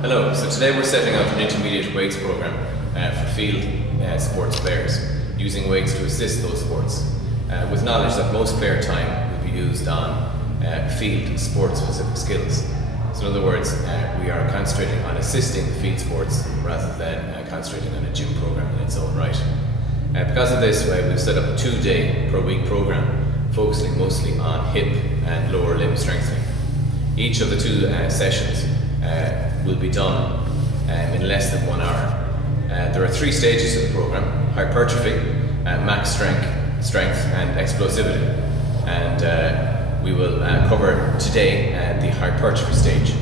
Hello, so today we're setting out an intermediate weights program for field sports players, using weights to assist those sports, with knowledge that most player time will be used on field sports specific skills. So in other words, we are concentrating on assisting the field sports rather than concentrating on a gym program in its own right. Because of this, we've set up a 2-day per week program focusing mostly on hip and lower limb strengthening. Each of the two sessions will be done in less than 1 hour. There are 3 stages to the program: hypertrophy, max strength and explosivity. And we will cover today the hypertrophy stage.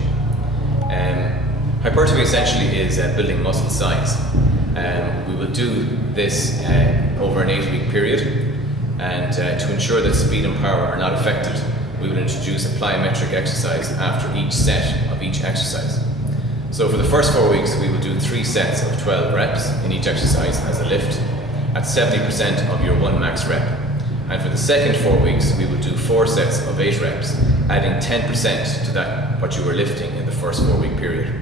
Hypertrophy essentially is building muscle size. We will do this over an 8-week period, and to ensure that speed and power are not affected, we will introduce a plyometric exercise after each set of each exercise. So for the first 4 weeks, we will do 3 sets of 12 reps in each exercise as a lift at 70% of your 1 max rep. And for the second 4 weeks, we will do 4 sets of 8 reps, adding 10% to that what you were lifting in the first 4-week period.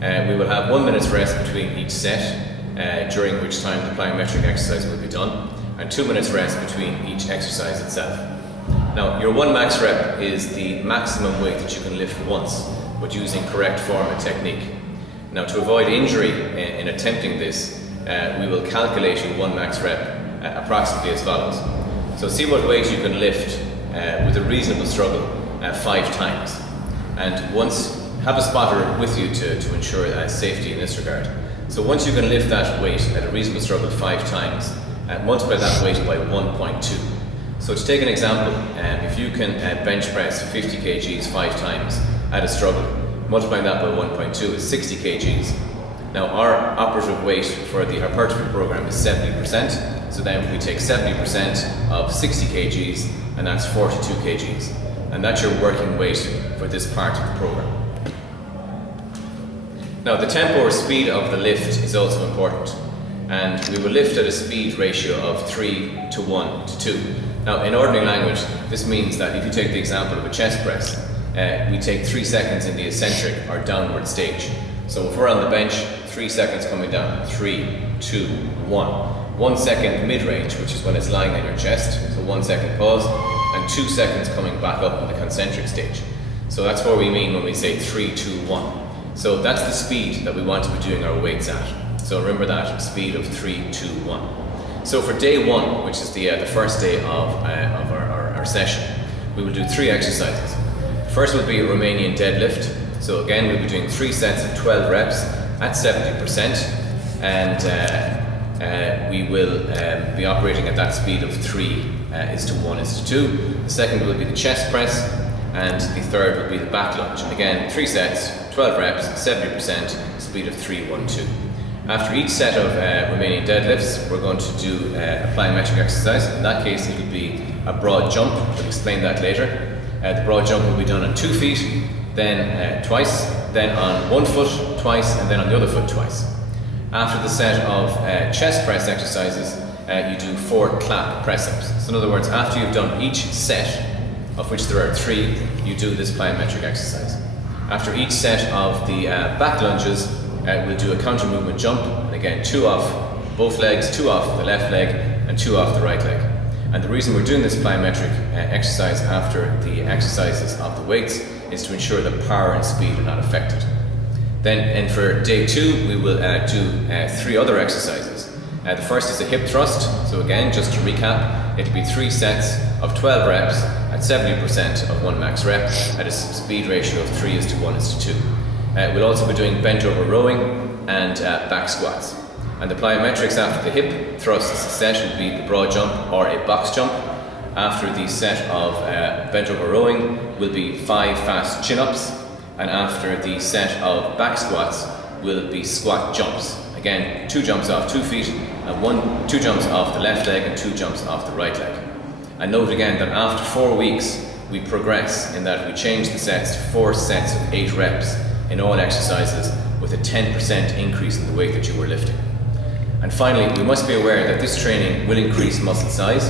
We will have 1 minute's rest between each set, during which time the plyometric exercise will be done, and 2 minutes rest between each exercise itself. Now, your 1 max rep is the maximum weight that you can lift once, but using correct form and technique. Now, to avoid injury in attempting this, we will calculate your 1 max rep approximately as follows. So see what weight you can lift with a reasonable struggle 5 times. And once, have a spotter with you to ensure safety in this regard. So once you can lift that weight at a reasonable struggle 5 times, multiply that weight by 1.2. So to take an example, if you can bench press 50 kgs 5 times at a struggle, multiplying that by 1.2 is 60 kgs. Now our operative weight for the hypertrophy program is 70%, so then we take 70% of 60 kgs, and that's 42 kgs. And that's your working weight for this part of the program. Now the tempo or speed of the lift is also important, and we will lift at a speed ratio of 3 to 1 to 2. Now, in ordinary language, this means that if you take the example of a chest press, we take 3 seconds in the eccentric or downward stage. So if we're on the bench, 3 seconds coming down, 3, 2, 1. 1 second mid-range, which is when it's lying on your chest, so 1 second pause, and 2 seconds coming back up in the concentric stage. So that's what we mean when we say 3, 2, 1. So that's the speed that we want to be doing our weights at. So remember that, speed of 3, 2, 1. So for day 1, which is the first day of our session, we will do 3 exercises. First will be a Romanian deadlift. So again, we'll be doing 3 sets of 12 reps at 70%, and we will be operating at that speed of 3 is to 1 is to 2. The second will be the chest press, and the third will be the back lunge. And again, 3 sets, 12 reps, 70%, speed of 3, 1, 2. After each set of Romanian deadlifts, we're going to do a plyometric exercise. In that case, it will be a broad jump. We'll explain that later. The broad jump will be done on 2 feet, then twice, then on 1 foot twice, and then on the other foot twice. After the set of chest press exercises, you do 4 clap press-ups. So in other words, after you've done each set, of which there are 3, you do this plyometric exercise. After each set of the back lunges, we'll do a counter movement jump, and again 2 off both legs, 2 off the left leg, and 2 off the right leg. And the reason we're doing this plyometric exercise after the exercises of the weights is to ensure that power and speed are not affected. And for day 2, we will do 3 other exercises. The first is a hip thrust. So again, just to recap, it'll be 3 sets of 12 reps at 70% of 1 max rep at a speed ratio of 3 is to 1 is to 2. We'll also be doing bent over rowing and back squats. And the plyometrics after the hip thrusts set will be the broad jump or a box jump. After the set of bent over rowing will be 5 fast chin-ups, and after the set of back squats will be squat jumps. Again, 2 jumps off 2 feet, and 2 jumps off the left leg and 2 jumps off the right leg. And note again that after 4 weeks we progress in that we change the sets to 4 sets of 8 reps in all exercises with a 10% increase in the weight that you were lifting. And finally, we must be aware that this training will increase muscle size,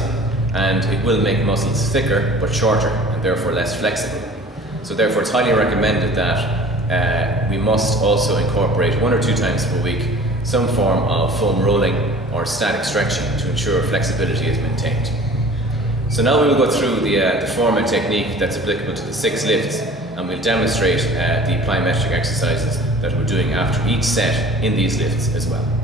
and it will make muscles thicker but shorter and therefore less flexible. So therefore it's highly recommended that we must also incorporate 1 or 2 times per week some form of foam rolling or static stretching to ensure flexibility is maintained. So now we will go through the form and technique that's applicable to the 6 lifts, and we'll demonstrate the plyometric exercises that we're doing after each set in these lifts as well.